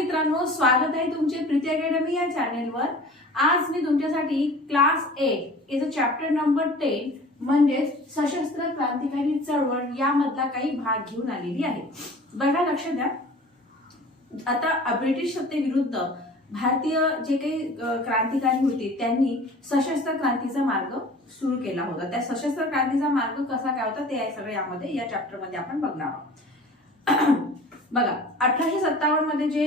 मित्रांनो, स्वागत आहे तुमचे प्रीती अकॅडमी या चॅनेलवर। आज मी तुमच्यासाठी क्लास 8 इज चॅप्टर नंबर 10 म्हणजे सशस्त्र क्रांतिकारी चळवळ यामधला काही भाग घेऊन आलेली आहे। बघा, लक्ष द्या। आता ब्रिटिश सत्तेविरुद्ध भारतीय जे काही क्रांतिकारी होते त्यांनी सशस्त्र क्रांतीचा मार्ग सुरू केला होता। त्या सशस्त्र क्रांतीचा मार्ग कसा काय होता ते सगळे यामध्ये या चॅप्टर मध्ये आपण बघणार आहोत। बघा, 1857 मध्ये जे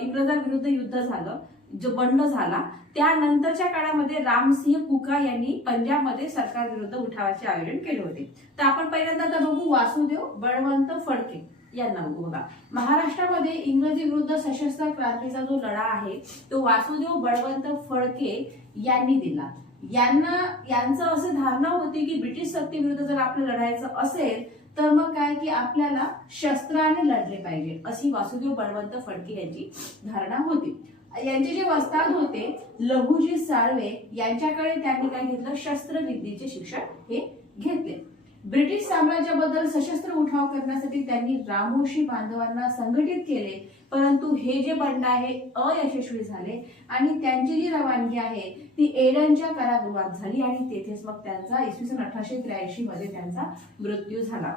इंग्रजांविरुद्ध युद्ध झालं, जो बंड झाला, त्यानंतरच्या काळामध्ये रामसिंह कुका यांनी पंजाबमध्ये सरकार विरुद्ध उठावाचे आयोजन केले होते। तर आपण पहिल्यांदा बघू वासुदेव बळवंत फडके यांना बघू। बघा, महाराष्ट्रामध्ये इंग्रजी विरुद्ध सशस्त्र क्रांतीचा जो लढा आहे तो वासुदेव बळवंत फडके यांनी दिला। यांचं असं धारणा होती की ब्रिटिश सत्तेविरुद्ध जर आपलं लढायचं असेल तर मग काय की आपल्याला शस्त्राने लढले पाहिजे, अशी वासुदेव बळवंत फडके यांची धारणा होती। यांचे जे वस्ताद होते लहुजी साळवे यांच्याकडे त्यांनी काय घेतलं, शस्त्रविद्येचे शिक्षण हे घेतले। ब्रिटिश साम्राज्याबद्दल सशस्त्र उठाव करण्यासाठी त्यांनी रामोशी बांधवांना संघटित केले, परंतु हे जे बंड आहे अयशस्वी झाले आणि त्यांची जी रवानगी आहे ती एडनच्या कारागृहात झाली आणि तेथेच मग त्यांचा इसवी सन 1883 मध्ये त्यांचा मृत्यू झाला।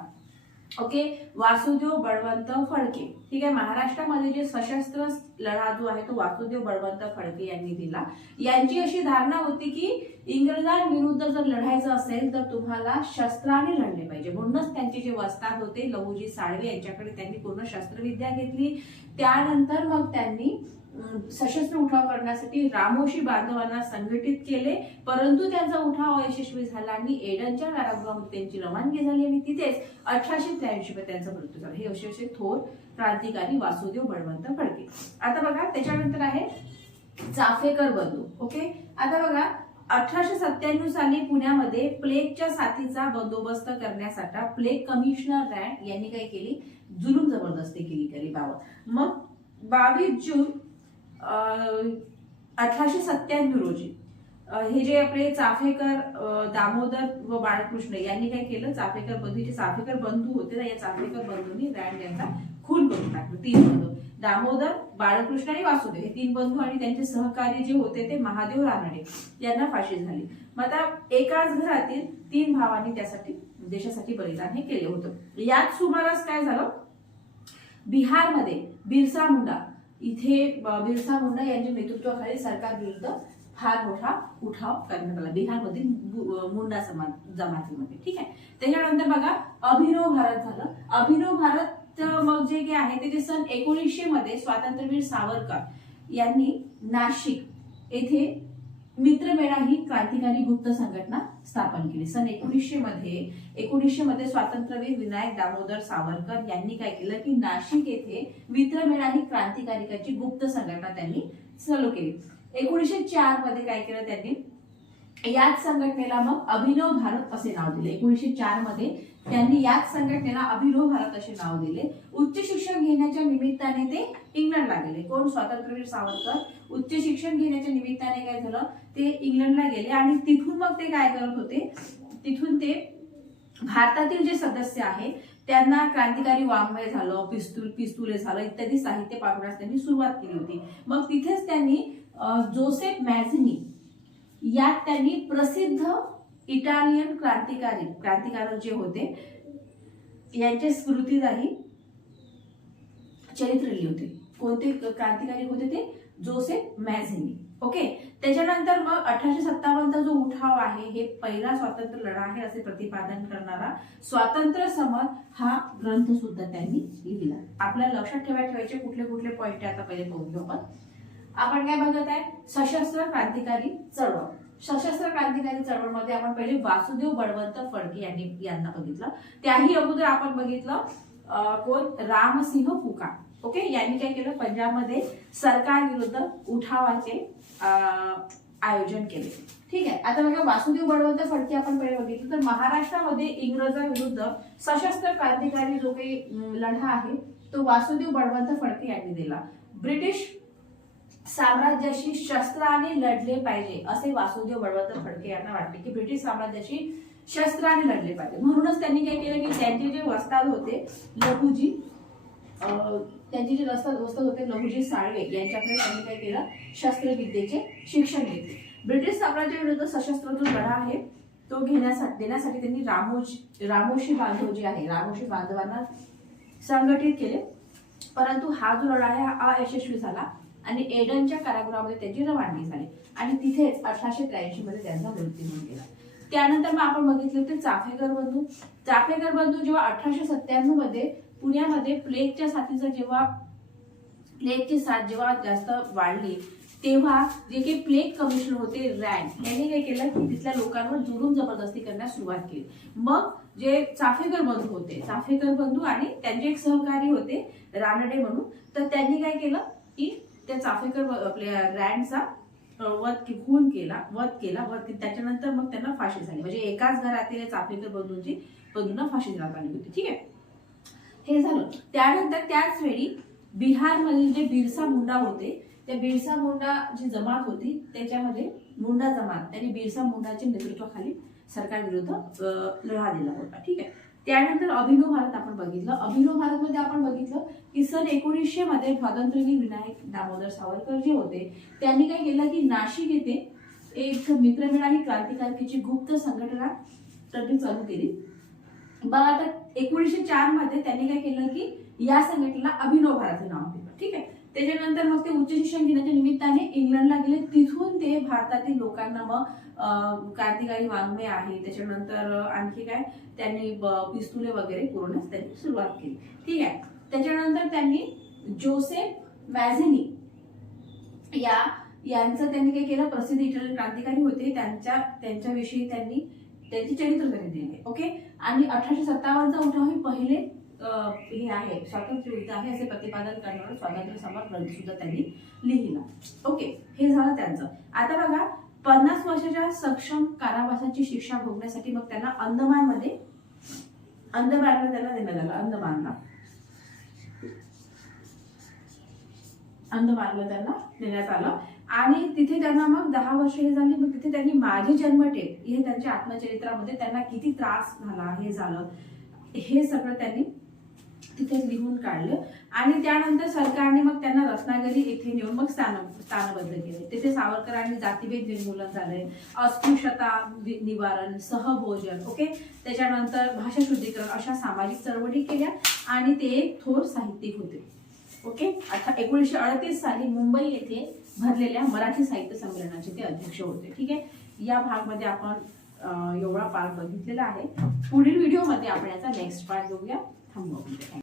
ओके, वासुदेव बळवंत फडके, ठीक आहे। महाराष्ट्रामध्ये जे सशस्त्र लढा जो आहे तो वासुदेव बळवंत फडके यांनी दिला। यांची अशी धारणा होती की इंग्रजांविरुद्ध जर लढायचं असेल तर तुम्हाला शस्त्राने लढले पाहिजे, म्हणूनच त्यांचे जे वस्ताद होते लहुजी साळवे यांच्याकडे त्यांनी पूर्ण शस्त्रविद्या घेतली। त्यानंतर मग त्यांनी सशस्त्र उठाव करण्यासाठी रामोशी बांधवांना संघटित केले, परंतु त्यांचा उठाव अयशस्वी झाला आणि एडनच्या कारागृहामध्ये त्यांची रवानगी झाली आणि तिथेच 1883 मध्ये त्यांचा मृत्यू झाला। हे असे थोर क्रांतिकारी वासुदेव बळवंत फडके। आता बघा, त्याच्यानंतर आहे चाफेकर बंधू। ओके, आता बघा, 1897 साली पुण्यामध्ये प्लेगच्या साथीचा बंदोबस्त करण्यासाठी प्लेग कमिशनर रँड यांनी काय केली, जुलूम जबरदस्ती केली गरीबावर। मग 22 जून 1897 रोजी हे जे आपले चाफेकर दामोदर व बाळकृष्ण यांनी काय केलं, चाफेकर बंधू, जे चाफेकर बंधू होते ना, या चाफेकर बंधूंनी रँड यांचा खून करून टाकलं। 3 बंधू, दामोदर, बाळकृष्ण आणि वासुदेव, हे 3 बंधू आणि त्यांचे सहकारी जे होते ते महादेव रानडे यांना फाशी झाली। मग आता एकाच घरातील 3 भावांनी त्यासाठी देशासाठी बलिदान हे केले होतं। याच सुमारास काय झालं, बिहारमध्ये बिरसा मुंडा इथे बिरसा मुंडा यांच्या नेतृत्वाखाली सरकार विरुद्ध फार मोठा उठाव करण्यात आला बिहारमधील मुंडा जमातीमध्ये, ठीक आहे। त्याच्यानंतर बघा, अभिनव भारत झालं। अभिनव भारत मग जे काही आहे ते सन 1900 मध्ये स्वातंत्र्यवीर सावरकर यांनी नाशिक येथे मित्रमेळा ही क्रांतिकारी गुप्त संघटना स्थापन केली। सन 1900 मध्ये स्वातंत्र्यवीर विनायक दामोदर सावरकर यांनी काय केलं की नाशिक येथे मित्रमेळा ही क्रांतिकारिकाची गुप्त संघटना त्यांनी चालू केली। 1904 मध्ये काय केलं त्यांनी, याच संघटनेला मग अभिनव भारत असे नाव दिले। 1904 मध्ये त्यांनी याच संघटनेला अभिनव भारत असे नाव दिले। उच्च शिक्षण घेण्याच्या निमित्ताने ते इंग्लंडला गेले। कोण, स्वातंत्र्यवीर सावरकर उच्च शिक्षण घेण्याच्या निमित्ताने काय झालं, ते इंग्लंडला गेले आणि तिथून मग ते काय करत होते, तिथून ते भारतातील जे सदस्य आहे त्यांना क्रांतिकारी वाङ्मय झालं, पिस्तुले झालं इत्यादी साहित्य पाठवण्यास त्यांनी सुरुवात केली होती। मग तिथेच त्यांनी जोसेफ मॅझिनी यात त्यांनी प्रसिद्ध इटालियन क्रांतिकारक जे होते यांचे स्मृतिदायी चरित्र लिहिले होते। कोणते क्रांतिकारी होते ते, जोसेफ मॅझिनी। ओके, त्याच्यानंतर मग 1857 चा जो उठाव आहे हे पहिला स्वातंत्र्य लढा आहे असे प्रतिपादन करणारा स्वातंत्र्य समर हा ग्रंथ सुद्धा त्यांनी लिहिला। आपल्याला लक्षात ठेवायचे कुठले कुठले पॉइंट आता पहिले बघूया आपण काय बघत आहे, सशस्त्र क्रांतिकारी चळवळ। सशस्त्र क्रांतिकारी चळवळ मध्ये आपण पहिले वासुदेव बळवंत फडके यांना बघितलं। त्याही अगोदर आपण बघितलं कोण, रामसिंह कुका। ओके, यांनी काय केलं, पंजाबमध्ये सरकार विरुद्ध उठावाचे आयोजन केले, ठीक आहे। आता बघा, वासुदेव बळवंत फडके आपण पहिले बघितलं तर महाराष्ट्रामध्ये इंग्रजांविरुद्ध सशस्त्र क्रांतिकारी जो काही लढा आहे तो वासुदेव बळवंत फडके यांनी दिला। ब्रिटिश साम्राज्याशी शस्त्राने लढले पाहिजे असे वासुदेव बळवंत फडके यांना वाटते की ब्रिटिश साम्राज्याशी शस्त्राने लढले पाहिजे, म्हणूनच त्यांनी काय केलं की त्यांचे जे वस्ताद होते लहुजी त्यांचे जे वस्तात होते लहुजी साळवे यांच्याकडे त्यांनी काय केलं, शस्त्रविद्येचे शिक्षण घेतले. ब्रिटिश साम्राज्याविरुद्ध सशस्त्र जो लढा आहे तो देण्यासाठी त्यांनी रामोशी बांधव जे आहे, रामोशी बांधवांना संघटित केले. परंतु हा जो लढा आहे हा अयशस्वी झाला आणि एडनच्या कारागृहामध्ये त्यांची रवानगी झाली आणि तिथेच 1883 मध्ये त्यांचा मृत्यू होऊन गेला. त्यानंतर मग आपण बघितले होते चाफेकर बंधू. चाफेकर बंधू जेव्हा 1897 मध्ये पुण्यामध्ये प्लेगची साथ जेव्हा जास्त वाढली तेव्हा जे काही प्लेग कमिशनर होते रँड यांनी काय केलं की तिथल्या लोकांवर जुलूम जबरदस्ती करण्यास सुरुवात केली. मग जे चाफेकर बंधू होते, चाफेकर बंधू आणि त्यांचे एक सहकारी होते रानडे म्हणून, तर त्यांनी काय केलं की त्या चाफेकर आपल्या रँडचा वध केला. त्याच्यानंतर मग त्यांना फाशी झाली. म्हणजे एकाच घरातील चाफेकर बंधूंना फाशी देण्यात आली होती. ठीक आहे, हे झालं. त्यानंतर त्याच वेळी बिहारमधील जे बिरसा मुंडा होते, त्या बिरसा मुंडा जी जमात होती त्याच्यामध्ये मुंडा जमात त्यांनी बिरसा मुंडाच्या नेतृत्वाखाली सरकार विरुद्ध लढा दिला होता. ठीक आहे. त्यानंतर अभिनव भारत आपण बघितलं. अभिनव भारत मध्ये आपण बघितलं की सन 1900 मध्ये स्वातंत्र्यवीर विनायक दामोदर सावरकर जे होते त्यांनी काय केलं की नाशिक येथे एक मित्रमेळा ही क्रांतिकारकीची गुप्त संघटना त्यांनी चालू केली. मग आता 1904 मध्ये त्यांनी काय केलं की या संघटनेला अभिनव भारत हे नाव दिलं. ठीक आहे. त्याच्यानंतर मग ते उच्च शिक्षण घेण्याच्या निमित्ताने इंग्लंडला गेले. तिथून ते भारतातील लोकांना मग क्रांतिकारी वाङ्मय आहे, त्याच्यानंतर आणखी काय त्यांनी पिस्तुले वगैरे पुरवण्यास त्यांनी सुरुवात केली. ठीक आहे. त्याच्यानंतर त्यांनी जोसेफ मॅझिनी यांचं त्यांनी काय केलं, प्रसिद्ध इटालियन क्रांतिकारी होते, त्यांच्याविषयी त्यांनी त्यांची चरित्र त्यांनी दिले. ओके. आणि 1857चा उठाव हे पहिले हे आहे स्वातंत्र्य युद्ध आहे असे प्रतिपादन करणारा स्वातंत्र्य समर ग्रंथ सुद्धा त्यांनी लिहिला. ओके, हे झालं त्यांचं. आता बघा 50 वर्षाच्या सक्षम कारावासाची शिक्षा भोगण्यासाठी मग त्यांना अंदमानला त्यांना देण्यात आलं. अंदमानला त्यांना देण्यात आलं आणि तिथे त्यांना मग 10 वर्ष हे झाली. मग तिथे त्यांनी माझे जन्मठेप हे त्यांच्या आत्मचरित्रामध्ये त्यांना किती त्रास झाला हे झालं हे सगळं त्यांनी तिथे लिहून काढलं. आणि त्यानंतर सरकारने मग त्यांना रत्नागिरी येथे नेऊन मग स्थानबद्ध केले. तिथे सावरकरांनी जातीभेद निर्मूलन झालंय, अस्पृश्यता निवारण, सहभोजन, ओके, त्याच्यानंतर भाषा शुद्धीकरण अशा सामाजिक चळवळी केल्या आणि ते एक थोर साहित्यिक होते. ओके. 1938 साली मुंबई येथे भरलेल्या मराठी साहित्य संमेलनाचे ते अध्यक्ष होते. ठीक आहे. या भागमध्ये आपण एवढा पार्ट बघितलेला आहे. पुढील व्हिडिओमध्ये आपण याचा नेक्स्ट पार्ट बघूया. थांबवा.